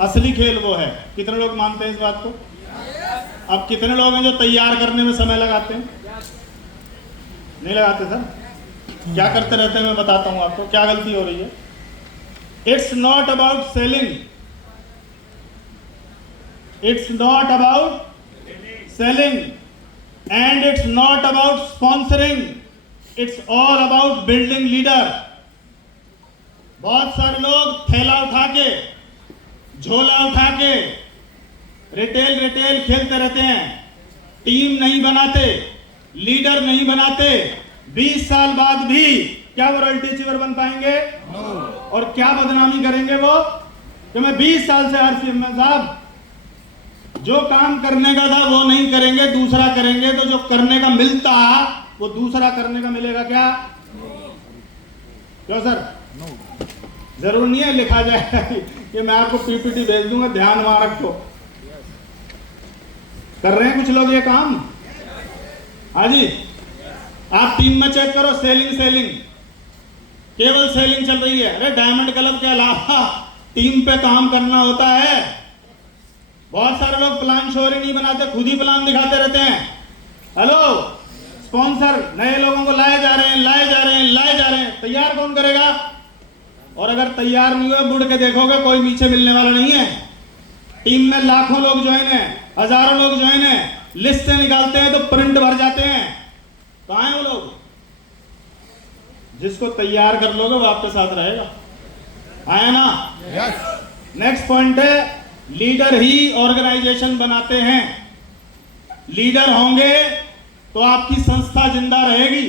असली खेल वो है। कितने लोग मानते हैं इस बात को? अब कितने लोग हैं जो तैयार करने में समय लगाते हैं? नहीं लगाते सर। क्या करते रहते हैं मैं बताता हूं आपको क्या गलती हो रही है। It's not about selling, it's not about selling and it's not about sponsoring, it's all about building leader. बहुत सारे लोग थैला उठा के, झोला उठा के रिटेल रिटेल खेलते रहते हैं, टीम नहीं बनाते, लीडर नहीं बनाते। 20 साल बाद भी क्या वो रॉयल्टी अचीवर बन पाएंगे? और क्या बदनामी करेंगे वो कि मैं 20 साल से आरसीएम में साहब, जो काम करने का था वो नहीं करेंगे, दूसरा करेंगे। तो जो करने का मिलता वो दूसरा करने का मिलेगा क्या? क्यों सर? जरूर नहीं है लिखा जाए कि मैं आपको पीपीटी भेज दूंगा, ध्यान वहां रखो। कर रहे हैं कुछ लोग ये काम। हाँ जी, आप टीम में चेक करो, सेलिंग सेलिंग, केवल सेलिंग चल रही है। अरे डायमंड क्लब के अलावा टीम पे काम करना होता है। बहुत सारे लोग प्लान श्योर ही नहीं बनाते, खुद ही प्लान दिखाते रहते हैं। हेलो, स्पॉन्सर नए लोगों को लाए जा रहे हैं, लाए जा रहे हैं, लाए जा रहे हैं, तैयार कौन करेगा? और अगर तैयार नहीं हुए, मुड़ के देखोगे कोई नीचे मिलने वाला नहीं है। टीम में लाखों लोग ज्वाइन है, हजारों लोग ज्वाइन है, लिस्टें निकालते हैं तो प्रिंट भर जाते हैं। कहां है वो लोग? जिसको तैयार कर लोगे वो आपके साथ रहेगा। आया ना? नेक्स्ट पॉइंट है, लीडर ही ऑर्गेनाइजेशन बनाते हैं। लीडर होंगे तो आपकी संस्था जिंदा रहेगी,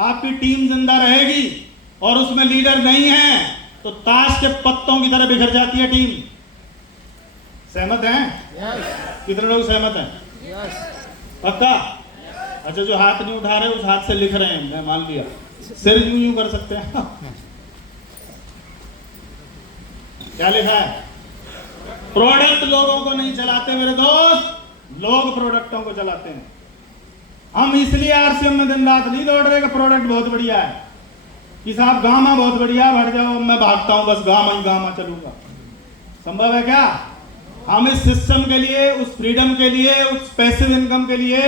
आपकी टीम जिंदा रहेगी। और उसमें लीडर नहीं है तो ताश के पत्तों की तरह बिखर जाती है टीम। सहमत हैं? कितने लोग सहमत हैं? पक्का? अच्छा, जो हाथ नहीं उठा रहे उस हाथ से लिख रहे हैं, मैं मान लिया। सिर यूं यूं कर सकते हैं क्या लिखा है? प्रोडक्ट लोगों को नहीं चलाते मेरे दोस्त, लोग प्रोडक्टों को चलाते हैं। हम इसलिए आरसीएम में दिन रात नहीं दौड़ रहे कि प्रोडक्ट बहुत बढ़िया है कि साहब गामा बहुत बढ़िया, बढ़ जाओ, मैं भागता हूं बस गामा ही गामा चलूंगा। संभव है क्या? हम इस सिस्टम के लिए, उस फ्रीडम के लिए, उस पैसिव इनकम के लिए,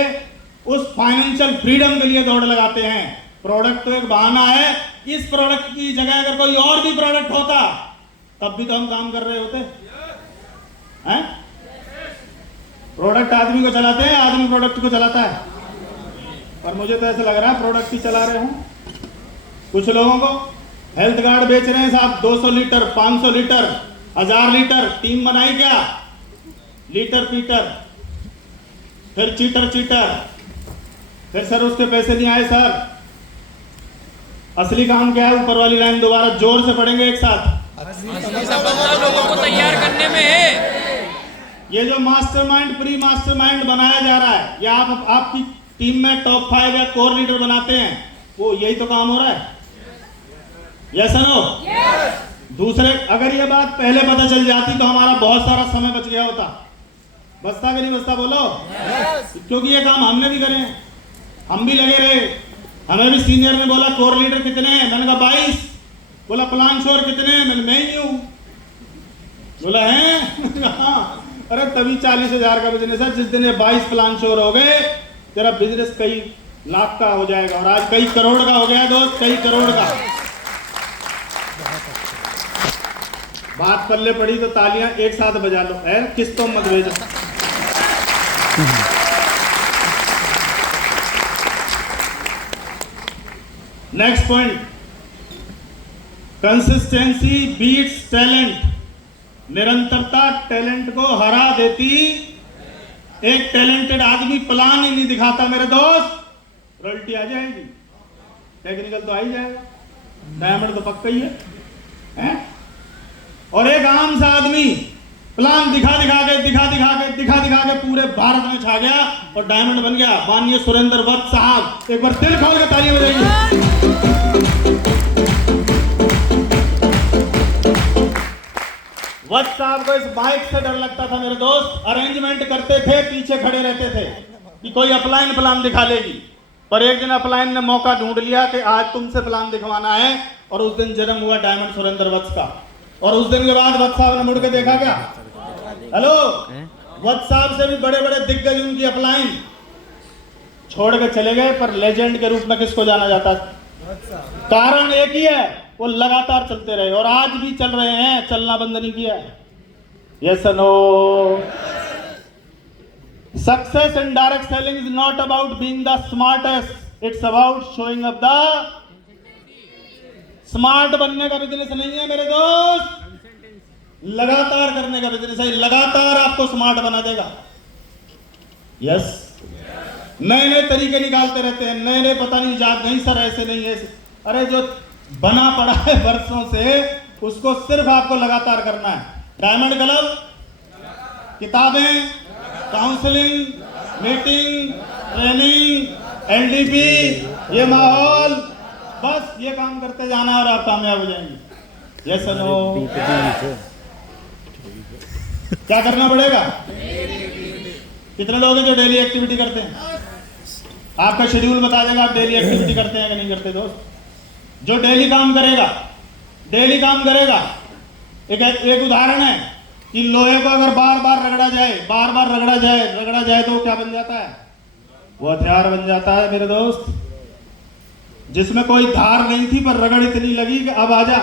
उस फाइनेंशियल फ्रीडम के लिए दौड़ लगाते हैं। प्रोडक्ट तो एक बहाना है। इस प्रोडक्ट की जगह अगर कोई और भी प्रोडक्ट होता तब भी तो हम काम कर रहे होते हैं। प्रोडक्ट आदमी को चलाते हैं, आदमी प्रोडक्ट को चलाता है। और मुझे तो ऐसा लग रहा है प्रोडक्ट ही चला रहे हों। कुछ लोगों को हेल्थ कार्ड बेच रहे हैं साहब, 200 लीटर, 500 लीटर, 1000 लीटर। टीम बनाई क्या? लीटर पीटर, फिर चीटर चीटर, फिर सर उसके पैसे नहीं आए सर। असली काम क्या है? ऊपर वाली लाइन दोबारा जोर से पढ़ेंगे एक साथ। लोगों को तैयार करने में है। ये जो मास्टरमाइंड, प्री मास्टरमाइंड बनाया जा रहा है, या आप आपकी टीम में टॉप 5 या कोर लीडर बनाते हैं, वो यही तो काम हो रहा है। Yes no? दूसरे, अगर ये बात पहले पता चल जाती तो हमारा बहुत सारा समय बच गया होता। बचता कि नहीं बचता बोलो? क्योंकि ये काम हमने भी करे, हम भी लगे रहे। हमें भी सीनियर ने बोला कोर लीडर कितने हैं, मैंने कहा 22। बोला प्लान श्योर कितने हैं, मैंने मैं ही हूं। बोला है हाँ। अरे तभी 40,000 का बिजनेस है। जिस दिन ये 22 प्लान श्योर हो गए, तेरा बिजनेस कई लाख का हो जाएगा। और आज कई करोड़ का हो गया दोस्त, कई करोड़ का। बात पल्ले पड़ी तो तालियां एक साथ बजा लो। किस्तों मत भेजो। Next point, consistency beats talent. निरंतरता टैलेंट को हरा देती। एक टैलेंटेड आदमी प्लान ही नहीं दिखाता मेरे दोस्त, रॉयल्टी आ जाएगी। टेक्निकल तो आ ही जाएगा, डायमंड तो पक्का ही है? और एक आम सा आदमी प्लान दिखा दिखा के पूरे भारत में छा गया और डायमंड बन गया। माननीय सुरेंद्र वत्स साहब, एक बार दिल खोल के तालियां बजाइए। वत्स साहब को इस बाइक से डर लगता था मेरे दोस्त। अरेंजमेंट करते थे, पीछे खड़े रहते थे कि कोई अपलाइन प्लान दिखा लेगी। पर एक दिन अपलाइन ने मौका ढूंढ लिया कि आज तुमसे प्लान दिखवाना है, और उस दिन जन्म हुआ डायमंड सुरेंद्र वत्स का। और उस दिन के बाद वत्स साहब ने मुड़ के देखा क्या? हेलो, वत्स साहब से भी बड़े बड़े दिग्गज उनकी अपलाइन छोड़ के चले गए, पर लेजेंड के रूप में किसको जाना जाता? कारण एक ही है, वो लगातार चलते रहे और आज भी चल रहे हैं, चलना बंद नहीं किया। Yes no? Success in direct selling is not about being the smartest, it's about showing up the smart. बनने का बिजनेस नहीं है मेरे दोस्त, लगातार करने का बिजनेस है। लगातार आपको स्मार्ट बना देगा। यस, नए नए तरीके निकालते रहते हैं, नए नए पता नहीं जात नहीं सर ऐसे नहीं ऐसे। अरे जो बना पड़ा है वर्षों से, उसको सिर्फ आपको लगातार करना है। डायमंड क्लब, किताबें, काउंसलिंग, मीटिंग, ट्रेनिंग, एलडीपी, ये माहौल, बस ये काम करते जाना और आप कामयाब हो जाएंगे। Yes no? क्या करना पड़ेगा? कितने लोग हैं जो डेली एक्टिविटी करते हैं? आपका शेड्यूल बता देगा आप डेली एक्टिविटी करते हैं कि नहीं करते। दोस्त जो डेली काम करेगा, डेली काम करेगा, एक उदाहरण है कि लोहे को अगर बार बार रगड़ा जाए, बार बार रगड़ा जाए तो क्या बन जाता है? वो हथियार बन जाता है मेरे दोस्त, जिसमें कोई धार नहीं थी पर रगड़ इतनी लगी कि अब आजा।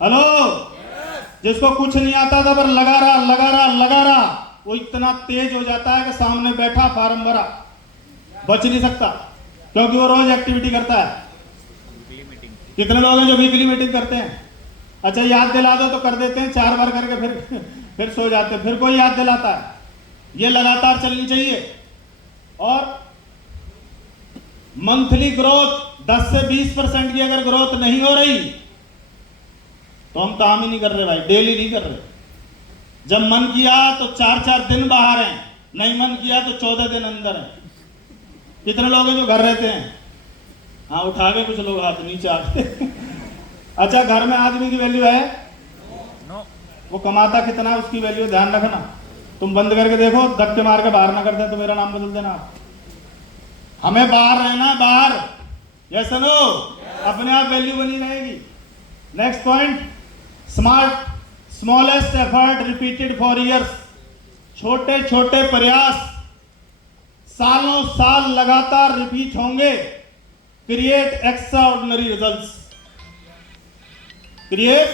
हेलो, जिसको कुछ नहीं आता था पर लगा रहा, वो इतना तेज हो जाता है कि सामने बैठा फार्म भरा, बच नहीं सकता, क्योंकि वो रोज एक्टिविटी करता है। कितने लोग हैं जो वीकली मीटिंग करते हैं? अच्छा याद दिला दो तो कर देते हैं, 4 बार करके फिर सो जाते हैं, फिर कोई याद दिलाता है। ये लगातार चलनी चाहिए। और मंथली ग्रोथ 10 से 20% की अगर ग्रोथ नहीं हो रही तो हम काम ही नहीं कर रहे भाई, डेली नहीं कर रहे। जब मन किया तो 4-4 दिन बाहर हैं, नहीं मन किया तो 14 दिन अंदर हैं। कितने लोग हैं जो घर रहते हैं? हाँ उठा के कुछ लोग हाथ नीचे आते। अच्छा, घर में आदमी की वैल्यू है? वो कमाता कितना है उसकी वैल्यू ध्यान रखना। तुम बंद करके देखो, धक्के मार के बाहर ना कर दे तो मेरा नाम बदल देना। हमें बाहर रहना, बाहर। Yes no? अपने आप वैल्यू बनी रहेगी। Next point, smallest effort repeated for years. छोटे छोटे प्रयास सालों साल लगातार रिपीट होंगे, create extraordinary results. Create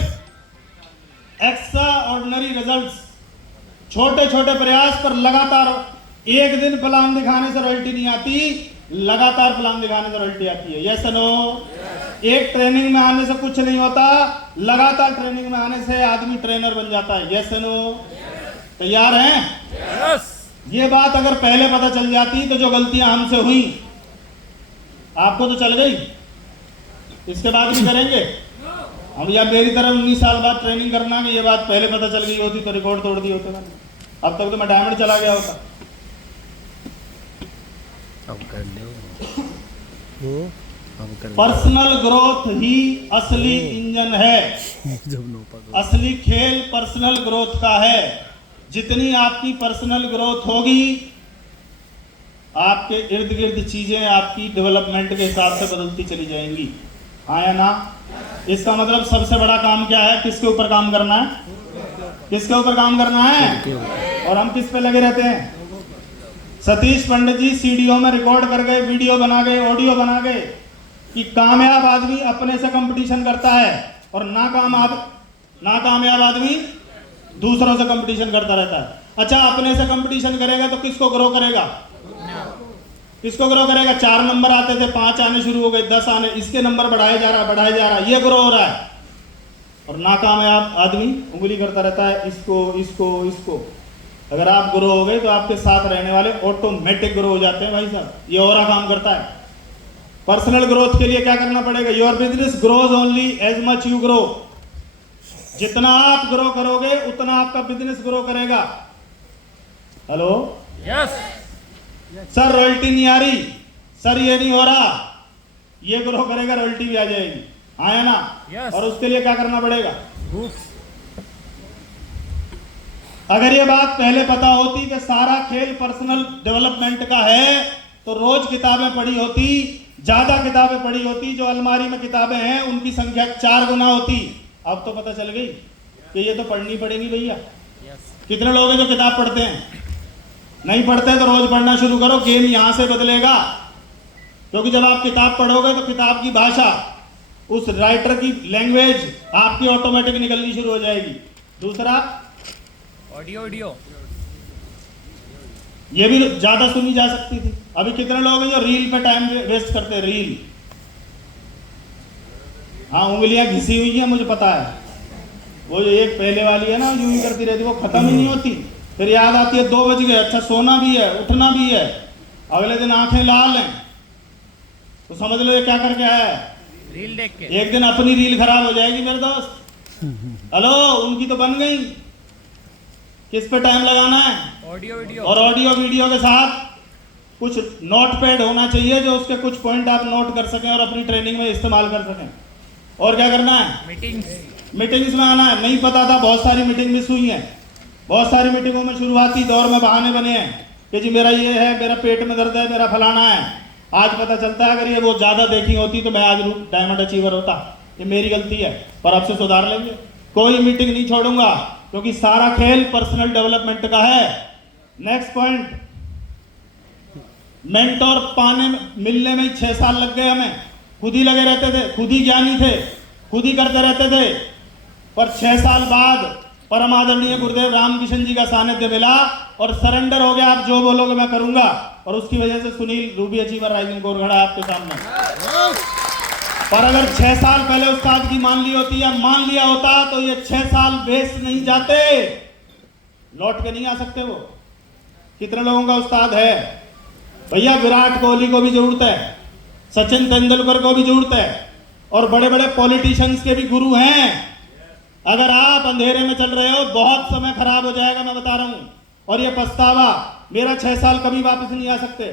extraordinary results. छोटे छोटे प्रयास पर लगातार, एक दिन प्लान दिखाने से रॉयल्टी नहीं आती, लगातार प्लान दिखाने से रॉयल्टी आती है। Yes no? एक ट्रेनिंग में आने से कुछ नहीं होता, लगातार ट्रेनिंग में आने से आदमी ट्रेनर बन जाता है। Yes no? तैयार हैं? यस। ये बात अगर पहले पता चल जाती तो जो गलतियां हमसे हुई आपको तो चल गई, इसके बाद भी करेंगे हम। या मेरी तरह 19 साल बाद ट्रेनिंग करना कि ये बात पहले पता चल गई होती तो रिकॉर्ड तोड़ दिए होते मैंने, अब तक तो मैं डायमंड चला गया होता। पर्सनल ग्रोथ ही असली इंजन है। असली खेल पर्सनल ग्रोथ का है। जितनी आपकी पर्सनल ग्रोथ होगी, आपके इर्द गिर्द चीजें आपकी डेवलपमेंट के हिसाब से बदलती चली जाएंगी। हाँ या ना? इसका मतलब सबसे बड़ा काम क्या है? किसके ऊपर काम करना है? किसके ऊपर काम करना है? और हम किस पे लगे रहते हैं? सतीश पंडित जी सीडीओ में रिकॉर्ड कर गए, वीडियो बना गए, ऑडियो बना गए कि कामयाब आदमी अपने से कंपटीशन करता है और नाकामयाब आदमी दूसरों से कंपटीशन करता रहता है। अच्छा, अपने से कंपटीशन करेगा तो किसको ग्रो करेगा? किसको ग्रो करेगा? 4 नंबर आते थे, 5 आने शुरू हो गए, 10 आने, इसके नंबर बढ़ाए जा रहा, ये ग्रो हो रहा है। और नाकामयाब आदमी उंगली करता रहता है, इसको। अगर आप ग्रो हो गए तो आपके साथ रहने वाले ऑटोमेटिक ग्रो हो जाते हैं भाई साहब। ये और काम करता है। पर्सनल ग्रोथ के लिए क्या करना पड़ेगा? Your business grows only as much you grow. जितना आप ग्रो करोगे उतना आपका बिजनेस ग्रो करेगा। हेलो? यस। सर रॉयल्टी नहीं आ रही, सर ये नहीं हो रहा, ये ग्रो करेगा, रॉयल्टी भी आ जाएगी। हाँ या ना? Yes. और उसके लिए क्या करना पड़ेगा? अगर ये बात पहले पता होती कि सारा खेल पर्सनल डेवलपमेंट का है तो रोज किताबें पढ़ी होती, ज्यादा किताबें पढ़ी होती। जो अलमारी में किताबें हैं उनकी संख्या 4 गुना होती। अब तो पता चल गई कि ये तो पढ़नी पड़ेगी भैया। कितने लोग हैं जो किताब पढ़ते हैं? नहीं पढ़ते तो रोज पढ़ना शुरू करो, गेम यहां से बदलेगा। क्योंकि जब आप किताब पढ़ोगे तो किताब की भाषा, उस राइटर की लैंग्वेज आपकी ऑटोमेटिक निकलनी शुरू हो जाएगी। दूसरा, ऑडियो ये भी ज्यादा सुनी जा सकती थी। अभी कितने लोग हैं जो रील पे टाइम वेस्ट करते हैं? रील, हाँ उंगलियां घिसी हुई है, मुझे पता है। वो जो एक पहले वाली है ना, यूं ही करती रहती, वो खत्म ही नहीं होती। फिर याद आती है 2 बज गए, अच्छा सोना भी है, उठना भी है, अगले दिन आंखें लाल हैं, तो समझ लो ये क्या करके आया है। रील देख के एक दिन अपनी रील खराब हो जाएगी मेरे दोस्त। हेलो, उनकी तो बन गई। किस पे टाइम लगाना है? ऑडियो और ऑडियो वीडियो के साथ कुछ नोट पैड होना चाहिए जो उसके कुछ पॉइंट आप नोट कर सकें और अपनी ट्रेनिंग में इस्तेमाल कर सकें। और क्या करना है? मीटिंग्स में आना है। नहीं पता था, बहुत सारी मीटिंग मिस हुई हैं। बहुत सारी मीटिंगों में शुरुआती दौर में बहाने बने हैं कि जी मेरा ये है, मेरा पेट में दर्द है, मेरा फलाना है। आज पता चलता है अगर ये वो ज्यादा देखी होती तो मैं आज डायमंड अचीवर होता। ये मेरी गलती है, पर अब से सुधार लेंगे। कोई मीटिंग नहीं छोड़ूंगा, क्योंकि सारा खेल पर्सनल डेवलपमेंट का है। नेक्स्ट पॉइंट, मेंटोर पाने मिलने में 6 साल लग गए हमें। खुद ही लगे रहते थे, खुद ही ज्ञानी थे, खुद ही करते रहते थे। पर 6 साल बाद परम आदरणीय गुरुदेव रामकिशन जी का सानिध्य मिला और सरेंडर हो गया, आप जो बोलोगे मैं करूंगा। और उसकी वजह से Sunil Ruby achiever rising core खड़ा है आपके सामने। पर अगर 6 साल पहले उस्ताद की मान ली होती या मान लिया होता तो ये 6 साल वेस्ट नहीं जाते, लौट के नहीं आ सकते वो। कितने लोगों का उस्ताद है भैया? विराट कोहली को भी जरूरत है, सचिन तेंदुलकर को भी जरूरत है, और बड़े बड़े पॉलिटिशियंस के भी गुरु हैं। अगर आप अंधेरे में चल रहे हो, बहुत समय खराब हो जाएगा, मैं बता रहा हूं। और ये पछतावा, मेरा 6 साल कभी वापस नहीं आ सकते।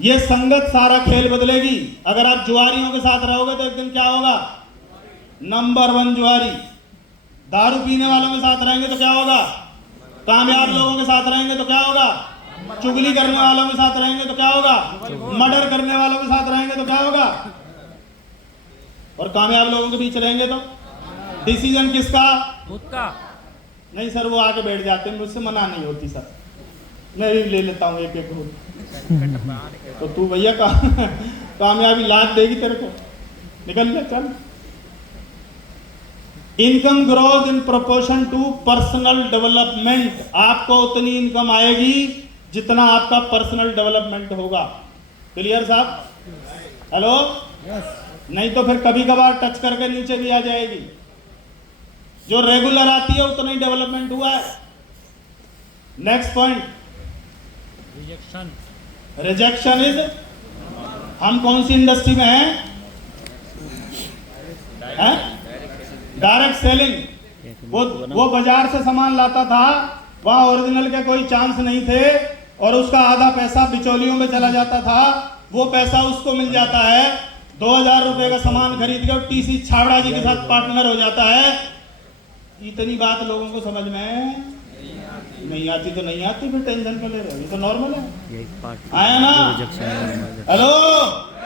ये संगत सारा खेल बदलेगी। अगर आप जुआरियों के साथ रहोगे तो एक दिन क्या होगा? नंबर 1 जुआरी। दारू पीने वालों के साथ रहेंगे तो क्या होगा? कामयाब लोगों के साथ रहेंगे तो क्या होगा? चुगली करने वालों के साथ रहेंगे तो क्या होगा? मर्डर करने वालों के साथ रहेंगे तो क्या होगा? और कामयाब लोगों के बीच रहेंगे तो डिसीजन किसका? खुद का। नहीं सर, वो आके बैठ जाते हैं, मुझसे मना नहीं होती सर, मैं भी ले लेता हूँ एक एक घूम। तो तू भैया कामयाबी लाद देगी तेरे को, निकल ले चल। Income grows in proportion to personal development. आपको उतनी इनकम आएगी जितना आपका पर्सनल डेवलपमेंट होगा। क्लियर साहब? हेलो? नहीं तो फिर कभी कभार टच करके नीचे भी आ जाएगी। जो रेगुलर आती है उतना ही डेवलपमेंट हुआ है। नेक्स्ट पॉइंट, रिजेक्शन इज, हम कौन सी इंडस्ट्री में हैं? Direct selling. वो बाजार से सामान लाता था, वहां ओरिजिनल के कोई चांस नहीं थे, और उसका आधा पैसा बिचौलियों में चला जाता था। वो पैसा उसको मिल जाता है, 2000 रुपए का सामान खरीद के टीसी छावड़ा जी के साथ पार्टनर हो जाता है। इतनी बात लोगों को समझ में नहीं आती तो नहीं आती, फिर टेंशन पे ले रहे हो, ये तो नॉर्मल है। आया ना? हेलो?